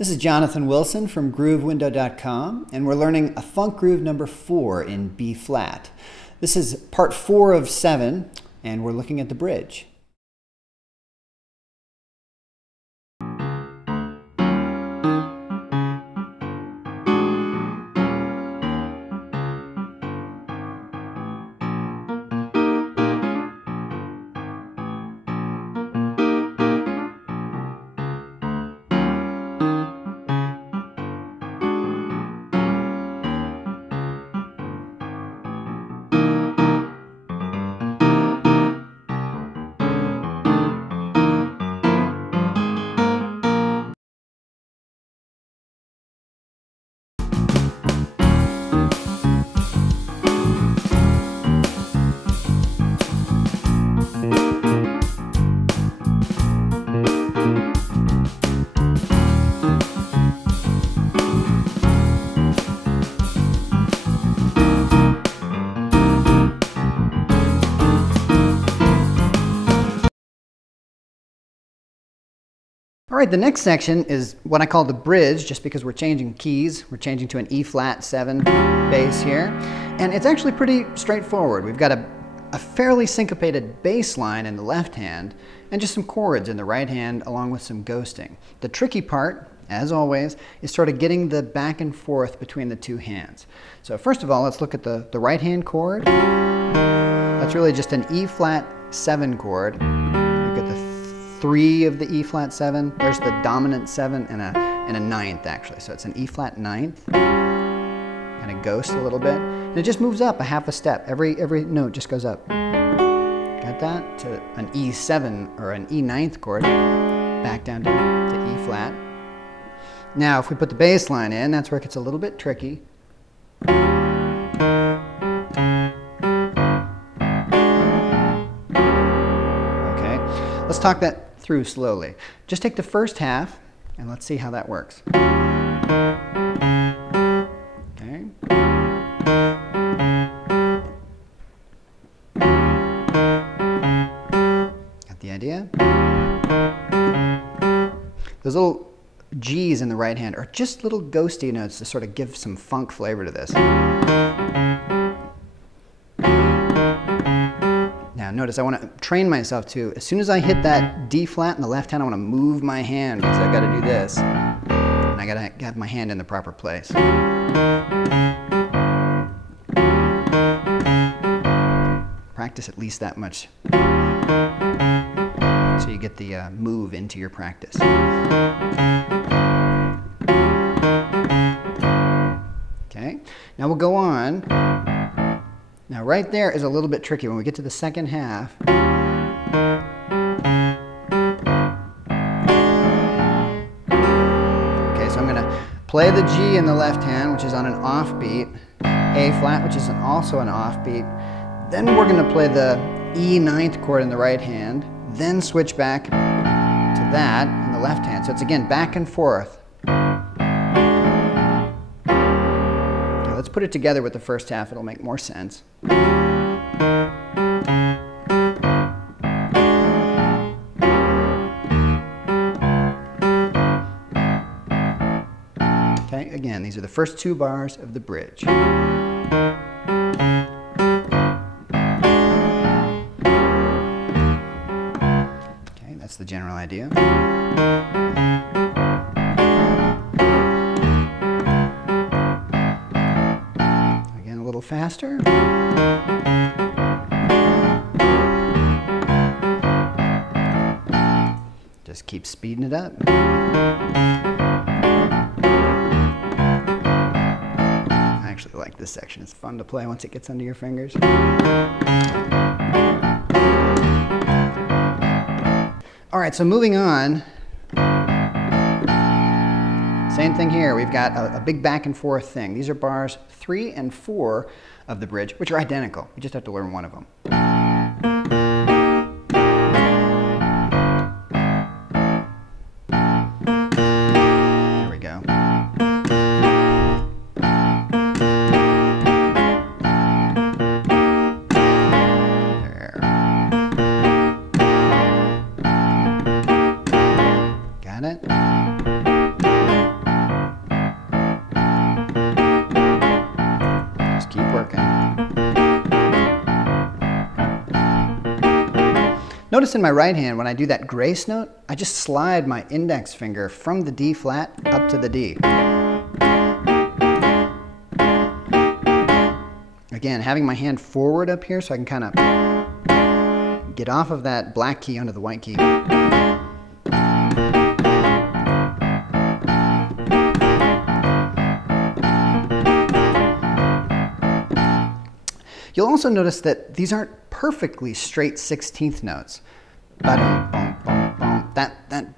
This is Jonathon Wilson from groovewindow.com, and we're learning a funk groove number 4 in B flat. This is part 4 of 7, and we're looking at the bridge. All right, the next section is what I call the bridge, just because we're changing keys. We're changing to an E flat 7 bass here. And it's actually pretty straightforward. We've got a fairly syncopated bass line in the left hand and just some chords in the right hand along with some ghosting. The tricky part, as always, is sort of getting the back and forth between the two hands. So first of all, let's look at the right hand chord. That's really just an E flat 7 chord. We've got the 3 of the E flat 7. There's the dominant 7 and a ninth actually. So it's an E flat ninth. Kind of ghost a little bit. And it just moves up a half a step. Every note just goes up. Got that? To an E7 or an E ninth chord. Back down to E flat. Now if we put the bass line in, that's where it gets a little bit tricky. Okay, let's talk that through slowly. Just take the first half and let's see how that works. Okay. Got the idea? Those little G's in the right hand are just little ghosty notes to sort of give some funk flavor to this. Now notice I want to train myself to, as soon as I hit that D flat in the left hand, I want to move my hand because I've got to do this. And I got to have my hand in the proper place. Practice at least that much so you get the move into your practice. Okay, now we'll go on. Now right there is a little bit tricky when we get to the second half. Okay, so I'm going to play the G in the left hand, which is on an offbeat, A flat, which is also an offbeat. Then we're going to play the E ninth chord in the right hand, then switch back to that in the left hand. So it's again back and forth. Let's put it together with the first half, it'll make more sense. Okay, again, these are the first 2 bars of the bridge. Okay, that's the general idea. Faster. Just keep speeding it up. I actually like this section. It's fun to play once it gets under your fingers. All right, so moving on. Same thing here. We've got a big back and forth thing. These are bars 3 and 4 of the bridge, which are identical. We just have to learn one of them. There we go. Got it? notice in my right hand, when I do that grace note, I just slide my index finger from the D flat up to the D. Again, having my hand forward up here so I can kind of get off of that black key onto the white key. You'll also notice that these aren't perfectly straight 16th notes. That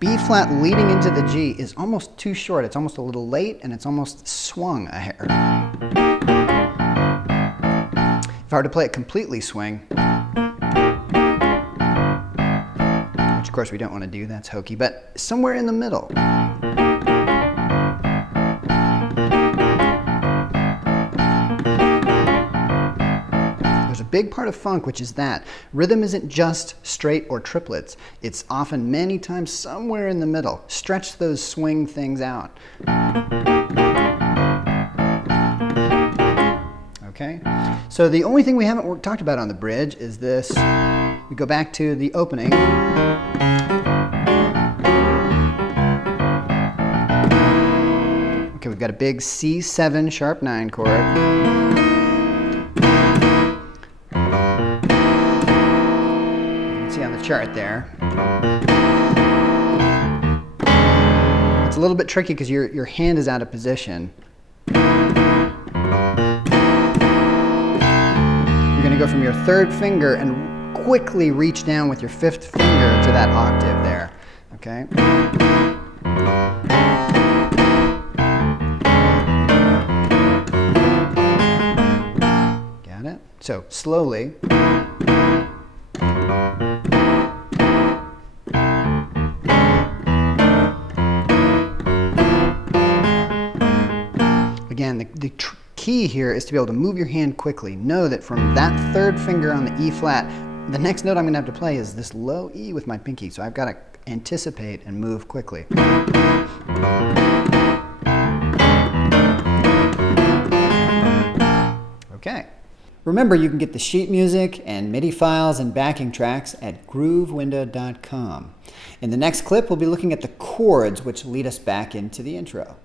B flat leading into the G is almost too short. It's almost a little late, and it's almost swung a hair. If I were to play it completely swing, which of course we don't want to do, that's hokey, but somewhere in the middle. Big part of funk, which is that rhythm isn't just straight or triplets. It's often many times somewhere in the middle. Stretch those swing things out. Okay, so the only thing we haven't talked about on the bridge is this. We go back to the opening. Okay, we've got a big C7 sharp 9 chord. Chart there. It's a little bit tricky because your hand is out of position. You're going to go from your third finger and quickly reach down with your fifth finger to that octave there. Okay? Got it? So slowly. Again, the key here is to be able to move your hand quickly. Know that from that third finger on the E flat, the next note I'm going to have to play is this low E with my pinky. So I've got to anticipate and move quickly. Okay. Remember, you can get the sheet music and MIDI files and backing tracks at groovewindow.com. In the next clip, we'll be looking at the chords which lead us back into the intro.